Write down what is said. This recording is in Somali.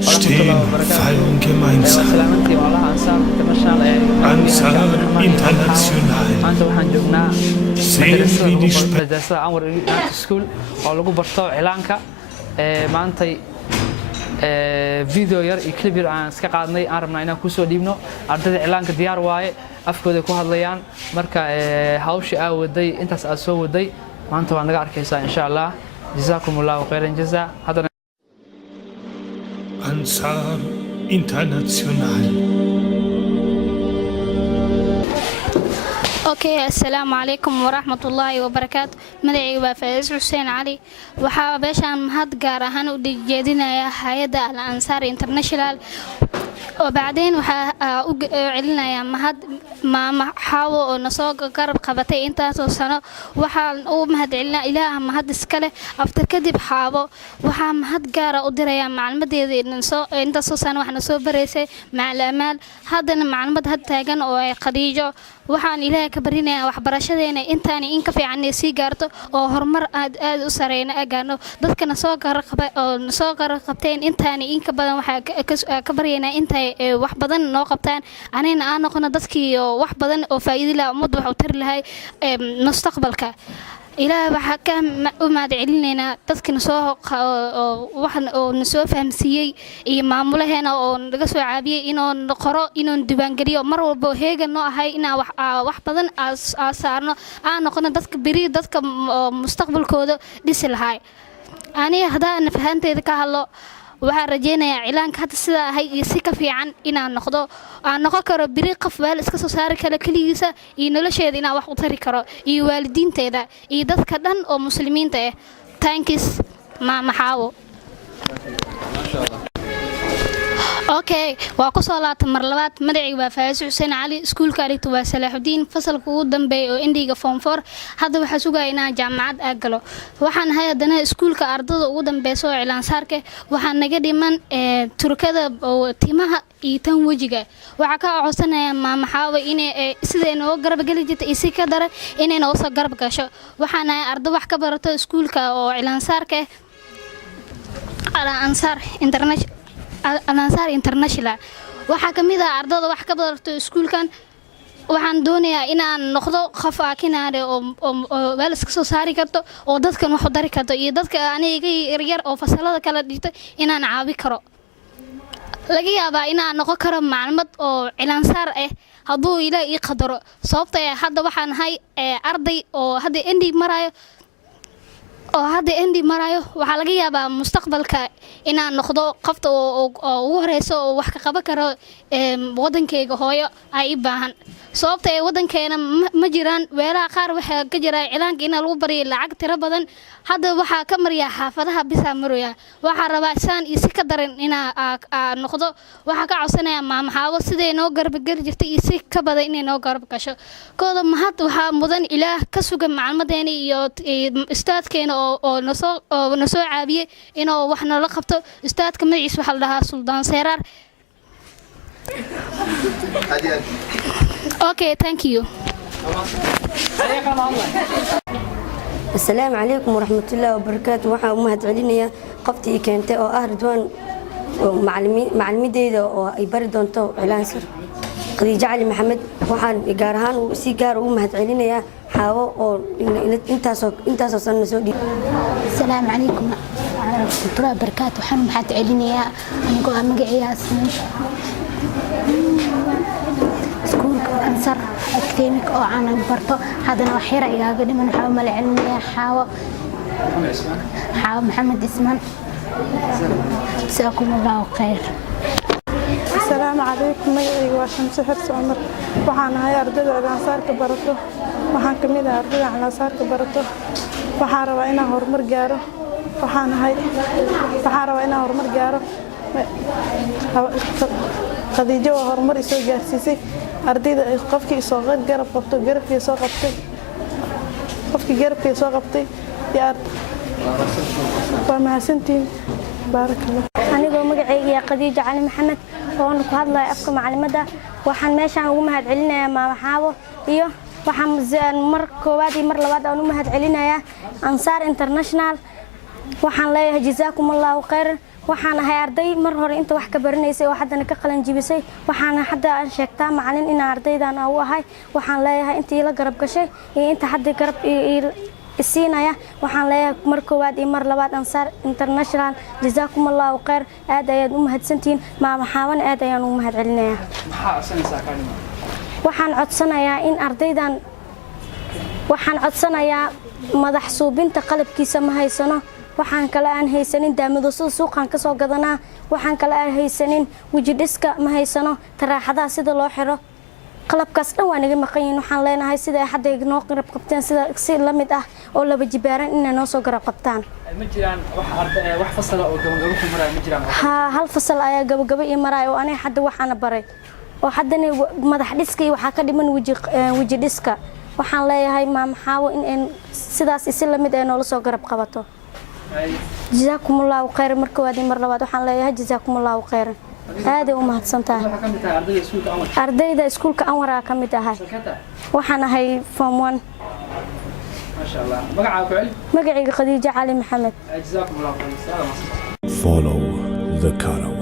stehen fallen gemeinsam. Ansar International sehen wie die video yar iyo clip yar aan iska qaadnay aan rabnaa inaan ku soo dhiibno ardayda cilaanka diyaar waaye afkooda ku hadlayaan marka hawsha aa waday intaas aad soo waday maanta waan naga arkaysaa insha Allah jazakumullahu khairan jazaa hadana Ansar International. Okay, assalaamu calaykum waraxmatullaahi wabarakaatu. Magacaygu waa Faaiz Xuseen Cali. Waxaa beeshaan mahad gaar ahaan u jeedinayaa hay'adda Al-Ansar International. oo bacdeen waxaa u celinayaa mahad maama Xaawo oo nasoo garab qabatay intaas oo sano. waxaan u mahad celinaa Ilaaha mahad iska leh. after kadib Xaawo waxaa mahad gaar ah u dirayaa macluumadeeda intaas oo sano waxna soo bareysay macluumaad haddana macluumaad had taagan oo ay Khadiijo waxaan Ilaahay ka barinayaa waxbarashadeena intaan in ka fiican ay sii gaarto oo horumar aad u sareeyna agaano dadkana soo garab qabteen intaan in ka badan waxa ka baryaynaa intay wax badan noo qabtaan anina aan noqono dadkii wax badan oo faa'iido leh umad wax u tar lahay mustaqbalka Ilaahay waxa ka u mahad celinaynaa dadkina soo waxan oo nasoo fahamsiiyay iyo maamulaheena oo naga soo caabiyay inoo qoro inoo diiwaan geliyo mar walba heegan noo ahay inaan wax badan saarno aan noqono dadka bari dadka mustaqbalkooda dhisi lahay aniga hadaan fahanteeda ka hadlo waxaan rajeynayaa cilaanka hadda sida ahay iyo si ka fiican inaan noqon karo biri qof weel iska soo saari kale kaligiisa iyo nolosheeda inaan wax u tari karo iyo waalidiinteeda iyo dadka dhan oo muslimiinta ah thanks maama Xaawo Okay, waa ku soo laabtay mar labaad magacaygu waa Faaiz Xuseen Cali iskuulka dhigto waa Salaaxudiin fasalka ugu dambeeyay oo indiga form 4 hadda waxa sugayaa inaan jaamacad galo waxaan hay'adana iskuulka ardayda ugu dambeeyay oo cilaan saarka waxaan naga dhiman turkada timaha iyo tan wajiga waxa ka codsanayaa maama Xaawo inay sideenoo garab gali jirtay isi ka daran inay noo soo garab gasho waxaan arday wax ka barato iskuulka oo cilaan saarka Al-Ansar International waxa kamid ah ardayda wax ka barato iskuulkan waxaan doonayaa inaan noqdo qof akinaade oo weel iska soo saari karto oo dadkan wax u dari karto iyo dadka aniga yar oo fasalada kala dhigtay inaan caawi karo laga yaabaa inaan noqon karo macluumad oo cilaan saar ah hadduu Ilaahay ii qadaro sababtoo ah hadda waxaan ahay arday oo hadda indi marayo waxa laga yaabaa mustaqbalka inaan noqdo qofta oo ugu horeyso oo wax ka qaban karo wadankayga hooyo ay baahan sababtoo ah wadankeena ma jiraan weeraha qaar waxa ka jira cilaanka in lagu bariyo lacag tiro badan hadda waxa ka mariya xaafadaha bisa maraya waxa rabaa saan iyo si ka daran inaan noqdo waxa ka codsanayaa maama Xaawo sidee noo garab gali jirtay iyo si ka badan inay noo garab gasho kooda mahad waxa mudan Ilaah ka sugan macluumadeena iyo istaadkeena oo nasoo caabiyay inuu wax nala qabto istaadka magaciisa waxa la dhahaa Suldaan Seeraar Okay, thank you. السلام عليكم ورحمة الله وبركاته waxaan u mahad celinayaa qoftii keentay oo ah Ridwaan macalimideeda oo ay bari doonto cilaan sar Khadiijo Cali Maxamed waxaan gaar ahaan si gaar u mahad celinayaa Xaawo oo intaas oo sano soo dhiibay السلام عليكم ورحمة الله وبركاته waxaan mahad celinayaa anigoo magaciisa iskuulka Ansar Academic oo aan barto hadana wax yar ayaaga dhiman waxa u malcelinayaa Xaawo Maxamed Ismaan jazakumullahu khayr السلام عليكم magacaygu waa Shamsi Xirsi Umar waxaan ahay ardayda Al-Ansarka barato waxaan kamid ah ardayda Al-Ansarka barato waxaan rabaa inaan horumar gaaro Khadiijo waa horumar isoo gaarsiisay ardayda qofkii soo garab qabto garabkii soo qabtay waa mahadsantiin barakallahu anigoo magacayga Khadiijo Cali Maxamed oo ku hadlay afka macluumaadka waxaan meeshaan ugu mahad celinayaa maama Xaawo iyo waxaan mar koowaad iyo mar labaad aan u mahad celinayaa Ansar International waxaan leeyahay jazakumullahu khayran waxaan ahay arday mar hore inta wax ka baranaysay oo haddana ka qalin jibisay waxaana hadda aan sheegtaa macalin inaan ardaydan u ahay waxaan leeyahay intii la garab gashay iyo inta hadda garab isiinaya waxaan leeyahay mar koowaad iyo mar labaad Ansaar International jazaakumullahu khayr aad ayaad u mahadsantihiin maama xaawan aad ayaan u mahadcelinayaa waxaan codsanayaa madax suubinta qalabkiisa ma haysano waxaan kale aan haysanin daamado sida suuqan ka soo gadanaa waxaan kale aan haysanin waji dhiska ma haysano taraaxadaha sida loo xiro qalabkaas dhan waan naga maqan yihiin waxaan leenahay sida ay hadda noo garab qabteen sida si la mid ah oo laba jibaaran inay noo soo garab qabtaan ma jiraan wax fasal oo gabagabo ku maray ma jiraan hal fasal ayaa gabagabo ii maray oo aniga hadda waxaan baray oo haddana madax dhiska iyo waxa ka dhiman waji dhiska waxaan leeyahay maam xaawo in sidaas isi la mid ay noola soo garab qabato jazaakumullahu khayr marka waadi mar labaad waxaan leeyahay jazaakumullahu khayr aad u mahadsantahay ardayda iskuulka Anwar ka mid ahay waxaan ahay form 1 ما شاء الله magacayga Khadiija Cali Maxamed Follow the Karawa.